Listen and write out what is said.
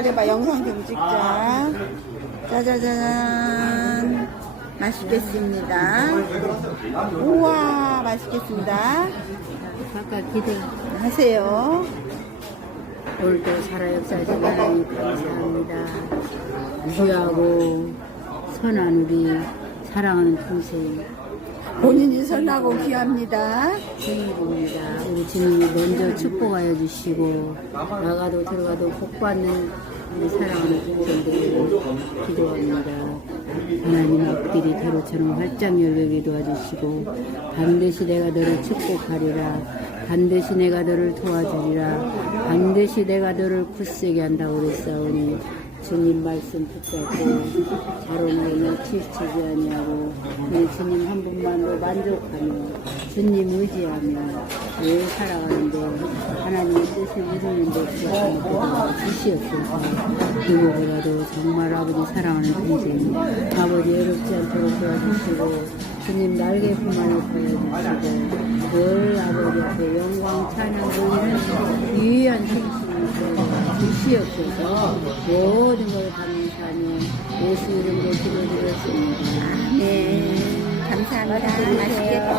기다려봐. 영상 좀 찍자. 짜자잔. 맛있겠습니다. 우와 맛있겠습니다. 아까 기대. 하세요. 오늘도 살아역사하신 하나님 감사합니다. 귀하고 선한 우리 사랑하는 동생 본인이 선하고 귀합니다 생일입니다. 우리 주님이 먼저 축복하여 주시고 나가도 들어가도 복 받는 우리 사랑하는 동생들을 기도합니다. 하나님 앞길이 대로처럼 활짝 열리게 도와주시고 반드시 내가 너를 축복하리라 반드시 내가 너를 도와주리라 반드시 내가 너를 굳세게 한다고 그랬사오니 주님 말씀 붙잡고 자로나이며 치우치지 아니하고 내 주님 한 분만로 만족하며 주님 의지하며 늘 살아가는데 하나님의 뜻을 이루는 데 주시옵소서 누구보다도 정말 아버지 사랑하는 동생 아버지 외롭지 않도록 도와주시고 주님 날개 품안을 보여주시고 늘 아버지 앞에 영광 찬양 돌리는 귀한 생신을 주시옵소서 모든 걸 감사하며 예수 이름으로 기도드렸습니다. 네 감사합니다 맛있겠다